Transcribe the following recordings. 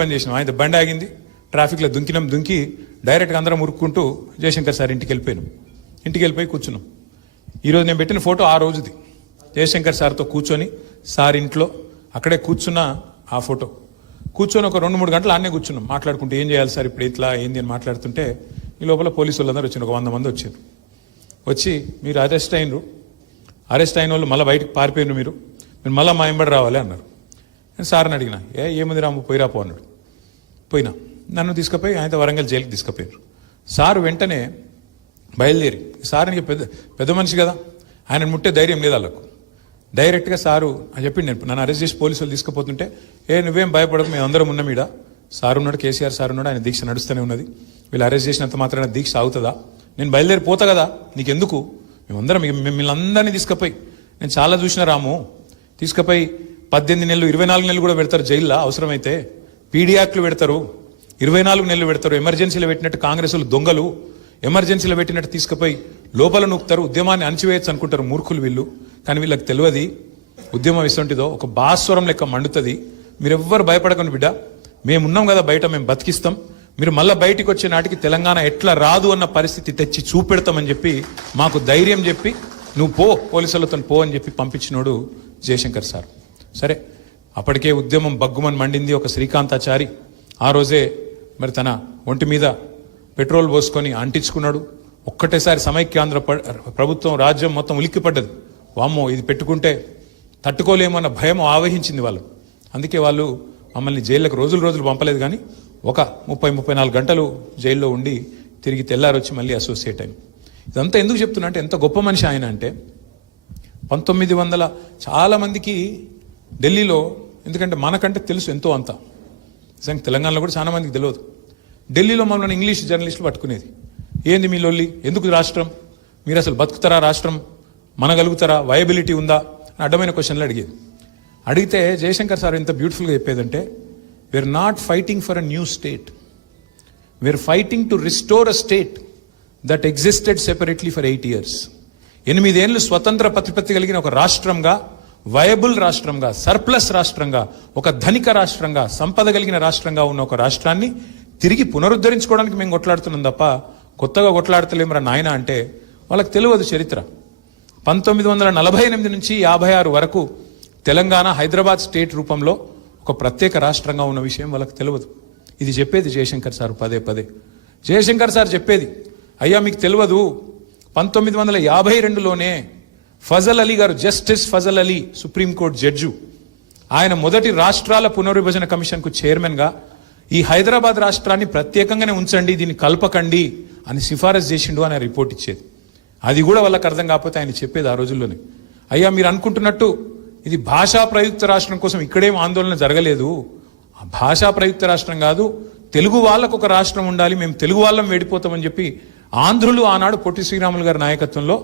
పని చేసినాం. ఆయన బండి ఆగింది, ట్రాఫిక్లో దుంకి డైరెక్ట్గా అందరం ఉరుక్కుంటూ జయశంకర్ సార్ ఇంటికి వెళ్ళిపోయినాం. ఇంటికి వెళ్ళిపోయి కూర్చున్నాం. ఈరోజు నేను పెట్టిన ఫోటో ఆ రోజుది. జయశంకర్ సార్తో కూర్చొని సార్ ఇంట్లో అక్కడే కూర్చున్న ఆ ఫోటో. కూర్చొని ఒక 2-3 గంటలు ఆడనే కూర్చున్నాం మాట్లాడుకుంటూ. ఏం చేయాలి సార్ ఇప్పుడు ఇట్లా ఏంది అని మాట్లాడుతుంటే ఈ లోపల పోలీసు వాళ్ళందరూ వచ్చారు. ఒక 100 మంది వచ్చారు. వచ్చి మీరు అరెస్ట్ అయినరు, అరెస్ట్ అయిన వాళ్ళు మళ్ళీ బయటకు పారిపోయినారు, మీరు మళ్ళీ మా ఎంబడి రావాలి అన్నారు. నేను సార్ని అడిగినా, ఏముంది రాము పోయిరాపో అన్నాడు. పోయినా నన్ను తీసుకుపోయి ఆయన వరంగల్ జైలుకి తీసుకుపోయారు. సారు వెంటనే బయలుదేరి, సార్కి పెద్ద మనిషి కదా, ఆయన ముట్టే ధైర్యం లేదు వాళ్ళకు. డైరెక్ట్గా సారు అని చెప్పి నన్ను అరెస్ట్ చేసి పోలీసులు తీసుకుపోతుంటే, నువ్వేం భయపడకు, మేము అందరం ఉన్నాం ఈడ, సార్ ఉన్నాడు, కేసీఆర్ సార్ ఉన్నాడు, ఆయన దీక్ష నడుస్తూనే ఉన్నది, వీళ్ళు అరెస్ట్ చేసినంత మాత్రాన దీక్ష అవుతుందా, నేను బయలుదేరిపోతా కదా, నీకెందుకు, మేమందరం మిమ్మల్ని అందరినీ తీసుకుపోయి, నేను చాలా చూసిన రాము, తీసుకుపోయి 18 నెలలు 24 నెలలు కూడా పెడతారు జైల్లో, అవసరమైతే పీడీ యాక్ట్లు పెడతారు, 24 నెలలు పెడతారు, ఎమర్జెన్సీలో పెట్టినట్టు కాంగ్రెస్లు దొంగలు ఎమర్జెన్సీలో పెట్టినట్టు తీసుకుపోయి లోపల నూపుతారు, ఉద్యమాన్ని అణచివేయచ్చు అనుకుంటారు మూర్ఖులు వీళ్ళు. కానీ వీళ్ళకి తెలియదు ఉద్యమం ఎటువంటిదో, ఒక భాస్వరం లెక్క మండుతుంది. మీరెవ్వరు భయపడకండి బిడ్డ, మేమున్నాం కదా బయట, మేము బతికిస్తాం, మీరు మళ్ళీ బయటికి వచ్చే నాటికి తెలంగాణ ఎట్లా రాదు అన్న పరిస్థితి తెచ్చి చూపెడతామని చెప్పి మాకు ధైర్యం చెప్పి, నువ్వు పో పోలీసులతో పో అని చెప్పి పంపించినోడు జయశంకర్ సార్. సరే, అప్పటికే ఉద్యమం బగ్గుమని మండింది. ఒక శ్రీకాంతాచారి ఆ రోజే మరి తన ఒంటి మీద పెట్రోల్ పోసుకొని అంటించుకున్నాడు. ఒక్కటేసారి సమైక్యాంధ్ర ప్రభుత్వం రాజ్యం మొత్తం ఉలిక్కిపడ్డది. వామ్మో, ఇది పెట్టుకుంటే తట్టుకోలేమన్న భయం ఆవహించింది వాళ్ళు. అందుకే వాళ్ళు మమ్మల్ని జైళ్ళకు రోజులు పంపలేదు, కానీ ఒక 30-34 గంటలు జైల్లో ఉండి తిరిగి తెల్లారొచ్చి మళ్ళీ అసోసియేట్ అయ్యి. ఇదంతా ఎందుకు చెప్తున్నా అంటే, ఎంత గొప్ప మనిషి ఆయన అంటే, 1900 చాలా మందికి ఢిల్లీలో, ఎందుకంటే మనకంటే తెలుసు ఎంతో అంత, నిజంగా తెలంగాణలో కూడా చాలా మందికి తెలియదు. ఢిల్లీలో మమ్మల్ని ఇంగ్లీష్ జర్నలిస్టులు పట్టుకునేది, ఏంది మీ లొల్లి, ఎందుకు రాష్ట్రం, మీరు అసలు బతుకుతారా, రాష్ట్రం మనగలుగుతారా, వయబిలిటీ ఉందా అని అడ్డమైన క్వశ్చన్లు అడిగేది. అడిగితే జయశంకర్ సార్ ఎంత బ్యూటిఫుల్గా చెప్పేదంటే, we are not fighting for a new state, we are fighting to restore a state that existed separately for 8 years. 8 ఏళ్ళు స్వతంత్ర ప్రతిపత్తి కలిగిన ఒక రాష్ట్రంగా, వయబుల్ రాష్ట్రంగా, సర్ప్లస్ రాష్ట్రంగా, ఒక ధనిక రాష్ట్రంగా, సంపద కలిగిన రాష్ట్రంగా ఉన్న ఒక రాష్ట్రాన్ని తిరిగి పునరుద్ధరించుకోవడానికి మేము కొట్లాడుతున్నాం తప్ప కొత్తగా కొట్లాడతలేమరా నాయన అంటే వాళ్ళకి తెలియదు చరిత్ర. 1948 నుంచి 56 వరకు తెలంగాణ హైదరాబాద్ స్టేట్ రూపంలో ఒక ప్రత్యేక రాష్ట్రంగా ఉన్న విషయం వాళ్ళకి తెలియదు. ఇది చెప్పేది జయశంకర్ సార్ పదే. జయశంకర్ సార్ చెప్పేది, అయ్యా మీకు తెలియదు, 1952లోనే ఫజల్ అలీ గారు, justice Fazal Ali, supreme court judge, ఆయన మొదటి రాష్ట్రాల పునర్విభజన కమిషన్కు చైర్మన్గా ఈ హైదరాబాద్ రాష్ట్రాన్ని ప్రత్యేకంగానే ఉంచండి, దీన్ని కల్పకండి అని సిఫారసు చేసిండు అని రిపోర్ట్ ఇచ్చేది. అది కూడా వాళ్ళకి అర్థం కాకపోతే ఆయన చెప్పేది ఆ రోజుల్లోనే, అయ్యా మీరు అనుకుంటున్నట్టు ఇది భాషా ప్రయుక్త రాష్ట్రం కోసం ఇక్కడేం ఆందోళన జరగలేదు, ఆ భాషా ప్రయుక్త రాష్ట్రం కాదు, తెలుగు వాళ్ళకు ఒక రాష్ట్రం ఉండాలి, మేము తెలుగు వాళ్ళం వేడిపోతామని చెప్పి ఆంధ్రులు ఆనాడు పొట్టి శ్రీరాములు గారి నాయకత్వంలో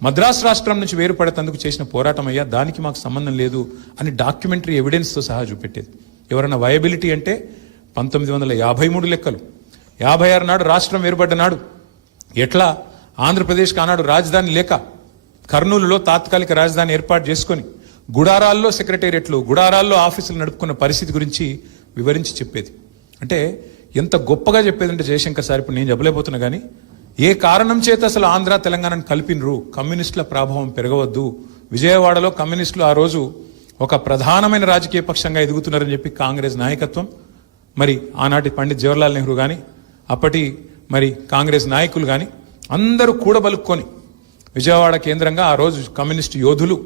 మద్రాసు రాష్ట్రం నుంచి వేరుపడేందుకు చేసిన పోరాటం అయ్యా, దానికి మాకు సంబంధం లేదు అని డాక్యుమెంటరీ ఎవిడెన్స్తో సహా చూపెట్టేది. ఎవరైనా వయబిలిటీ అంటే 1953 లెక్కలు, 56 నాడు రాష్ట్రం వేరుపడ్డ నాడు ఎట్లా ఆంధ్రప్రదేశ్కి ఆనాడు రాజధాని లేక కర్నూలులో తాత్కాలిక రాజధాని ఏర్పాటు చేసుకొని గుడారాల్లో సెక్రటేరియట్లు, గుడారాల్లో ఆఫీసులు నడుపుకున్న పరిస్థితి గురించి వివరించి చెప్పేది. అంటే ఎంత గొప్పగా చెప్పేదంటే జయశంకర్ సార్, ఇప్పుడు నేను చెప్పలేకపోతున్నా కానీ, ఏ కారణం చేత అసలు ఆంధ్ర తెలంగాణను కలిపినరు, కమ్యూనిస్టుల ప్రభావం పెరగవద్దు, విజయవాడలో కమ్యూనిస్టులు ఆ రోజు ఒక ప్రధానమైన రాజకీయ పక్షంగా ఎదుగుతున్నారని చెప్పి కాంగ్రెస్ నాయకత్వం, మరి ఆనాటి పండిత్ జవహర్లాల్ నెహ్రూ కానీ, అప్పటి మరి కాంగ్రెస్ నాయకులు కానీ అందరూ కూడబలుక్కొని విజయవాడ కేంద్రంగా ఆ రోజు కమ్యూనిస్టు యోధులు,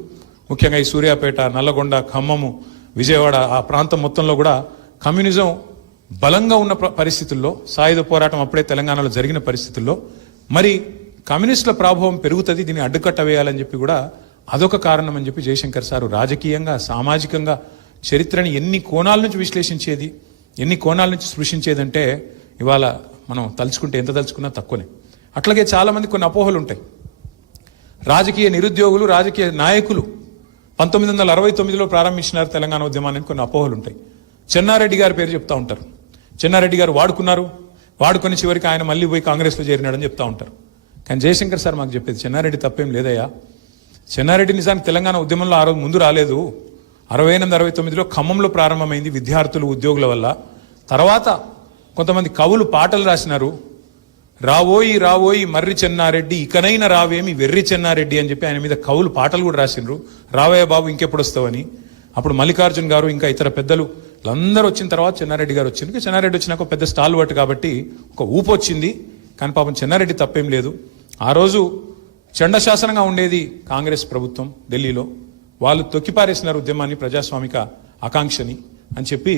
ముఖ్యంగా ఈ సూర్యాపేట, నల్లగొండ, ఖమ్మము, విజయవాడ ఆ ప్రాంతం మొత్తంలో కూడా కమ్యూనిజం బలంగా ఉన్న పరిస్థితుల్లో, సాయుధ పోరాటం అప్పుడే తెలంగాణలో జరిగిన పరిస్థితుల్లో మరి కమ్యూనిస్టుల ప్రభావం పెరుగుతుంది, దీన్ని అడ్డుకట్ట వేయాలని చెప్పి కూడా అదొక కారణం అని చెప్పి జయశంకర్ సారు రాజకీయంగా, సామాజికంగా చరిత్రని ఎన్ని కోణాల నుంచి విశ్లేషించేది, ఎన్ని కోణాల నుంచి స్పృశించేదంటే ఇవాళ మనం తలుచుకుంటే ఎంత తలుచుకున్నా తక్కువనే. అట్లాగే చాలామంది కొన్ని అపోహలు ఉంటాయి. రాజకీయ నిరుద్యోగులు, రాజకీయ నాయకులు 1969లో ప్రారంభించినారు తెలంగాణ ఉద్యమానికి కొన్ని అపోహలు ఉంటాయి. చెన్నారెడ్డి గారి పేరు చెప్తా ఉంటారు. చెన్నారెడ్డి గారు వాడుకొని చివరికి ఆయన మళ్ళీ పోయి కాంగ్రెస్లో చేరినాడని చెప్తా ఉంటారు. కానీ జయశంకర్ సార్ మాకు చెప్పేది, చెన్నారెడ్డి తప్పేం లేదయ్యా, చెన్నారెడ్డి నిజానికి తెలంగాణ ఉద్యమంలో ఆ రోజు ముందు రాలేదు, 68, 69లో ఖమ్మంలో ప్రారంభమైంది విద్యార్థులు ఉద్యోగుల వల్ల. తర్వాత కొంతమంది కవులు పాటలు రాసినారు. రావోయి రావోయి మర్రి చెన్నారెడ్డి ఇకనైనా రావేమి వెర్రి చెన్నారెడ్డి అని చెప్పి ఆయన మీద కవులు పాటలు కూడా రాసిండ్రు. రావయ్య బాబు ఇంకెప్పుడు వస్తావని. అప్పుడు మల్లికార్జున్ గారు ఇంకా ఇతర పెద్దలు అందరూ వచ్చిన తర్వాత చెన్నారెడ్డి గారు వచ్చింది. చెన్నారెడ్డి వచ్చినాక పెద్ద స్టాల్ వర్ట్ కాబట్టి ఒక ఊపు వచ్చింది. కానీ పాపం చెన్నారెడ్డి తప్పేం లేదు. ఆ రోజు చండశాసనంగా ఉండేది కాంగ్రెస్ ప్రభుత్వం ఢిల్లీలో. వాళ్ళు తొక్కిపారేసినారు ఉద్యమాన్ని, ప్రజాస్వామిక ఆకాంక్షని అని చెప్పి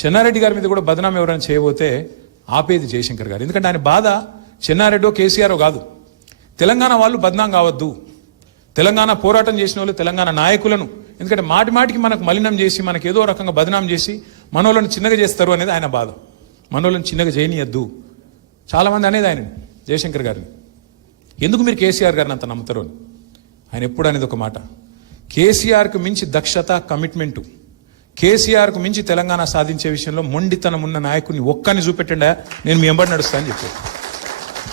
చెన్నారెడ్డి గారి మీద కూడా బదనాం ఎవరైనా చేయబోతే ఆపేది జయశంకర్ గారు. ఎందుకంటే ఆయన బాధ చెన్నారెడ్డో కేసీఆర్ కాదు, తెలంగాణ వాళ్ళు బదనాం కావద్దు, తెలంగాణ పోరాటం చేసిన వాళ్ళు తెలంగాణ నాయకులను, ఎందుకంటే మాటి మాటికి మనకు మలినం చేసి మనకు ఏదో రకంగా బదనాం చేసి మనోళ్ళని చిన్నగా చేస్తారు అనేది ఆయన బాధ. మనోళ్ళని చిన్నగా చేయనీయద్దు. చాలామంది అనేది ఆయన జయశంకర్ గారిని, ఎందుకు మీరు కేసీఆర్ గారిని అంత నమ్ముతారు అని. ఆయన ఎప్పుడు అనేది ఒక మాట, కేసీఆర్కు మించి దక్షత, కమిట్మెంటు, కేసీఆర్కు మించి తెలంగాణ సాధించే విషయంలో మొండితనం ఉన్న నాయకుడిని ఒక్కని చూపెట్టండా నేను మీ ఎంబడి నడుస్తా అని చెప్పారు.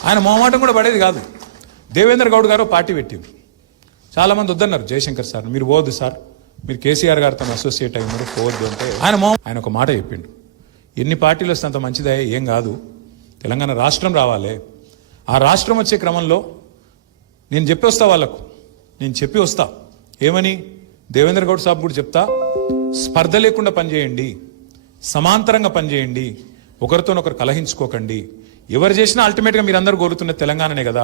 ఆయన మొహమాటం కూడా పడేది కాదు. దేవేంద్ర గౌడ్ గారు పార్టీ పెట్టిండ్రు. చాలామంది వద్దన్నారు జయశంకర్ సార్, మీరు పోవద్దు సార్, మీరు కేసీఆర్ గారితో అసోసియేట్ అయినారు, పోవద్దు అంటే ఆయన ఒక మాట చెప్పిండు, ఎన్ని పార్టీలు వస్తే అంత మంచిదే, ఏం కాదు, తెలంగాణ రాష్ట్రం రావాలి. ఆ రాష్ట్రం వచ్చే క్రమంలో నేను చెప్పి వస్తా వాళ్ళకు, నేను చెప్పి వస్తా ఏమని, దేవేంద్ర గౌడ్ సాబ్ కూడా చెప్తా, స్పర్ధ లేకుండా పనిచేయండి, సమాంతరంగా పనిచేయండి, ఒకరితోనొకరు కలహించుకోకండి. ఎవరు చేసినా అల్టిమేట్గా మీరు అందరూ కోరుతున్న తెలంగాణనే కదా.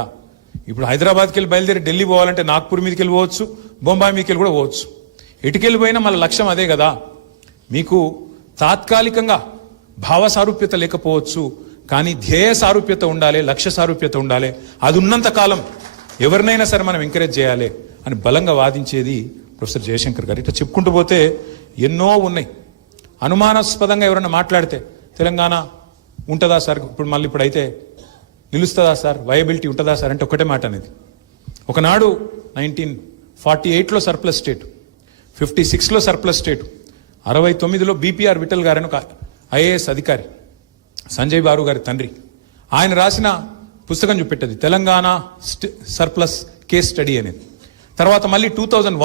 ఇప్పుడు హైదరాబాద్కి వెళ్ళి బయలుదేరి ఢిల్లీ పోవాలంటే నాగ్పూర్ మీదకి వెళ్ళి పోవచ్చు, బొంబాయి మీదకి వెళ్ళి కూడా పోవచ్చు. ఎటుకెళ్ళిపోయినా మన లక్ష్యం అదే కదా. మీకు తాత్కాలికంగా భావ సారూప్యత లేకపోవచ్చు, కానీ ధ్యేయ సారూప్యత ఉండాలి, లక్ష్య సారూప్యత ఉండాలి. అది ఉన్నంత కాలం ఎవరినైనా సరే మనం ఎంకరేజ్ చేయాలి అని బలంగా వాదించేది ప్రొఫెసర్ జయశంకర్ గారు. ఇట్లా చెప్పుకుంటూ పోతే ఎన్నో ఉన్నాయి. అనుమానాస్పదంగా ఎవరైనా మాట్లాడితే తెలంగాణ ఉంటుందా సార్, ఇప్పుడైతే నిలుస్తుందా సార్, వయబిలిటీ ఉంటుందా సార్ అంటే ఒకటే మాట అనేది. ఒకనాడు 1948లో సర్ప్లస్ స్టేట్, 56లో సర్ప్లస్ స్టేట్, 69లో బీపీఆర్ విఠల్ గారని ఒక ఐఏఎస్ అధికారి, సంజయ్ బారు గారి తండ్రి, ఆయన రాసిన పుస్తకం చూపెట్టది తెలంగాణ సర్ప్లస్ కేస్ స్టడీ అనేది. తర్వాత మళ్ళీ 2001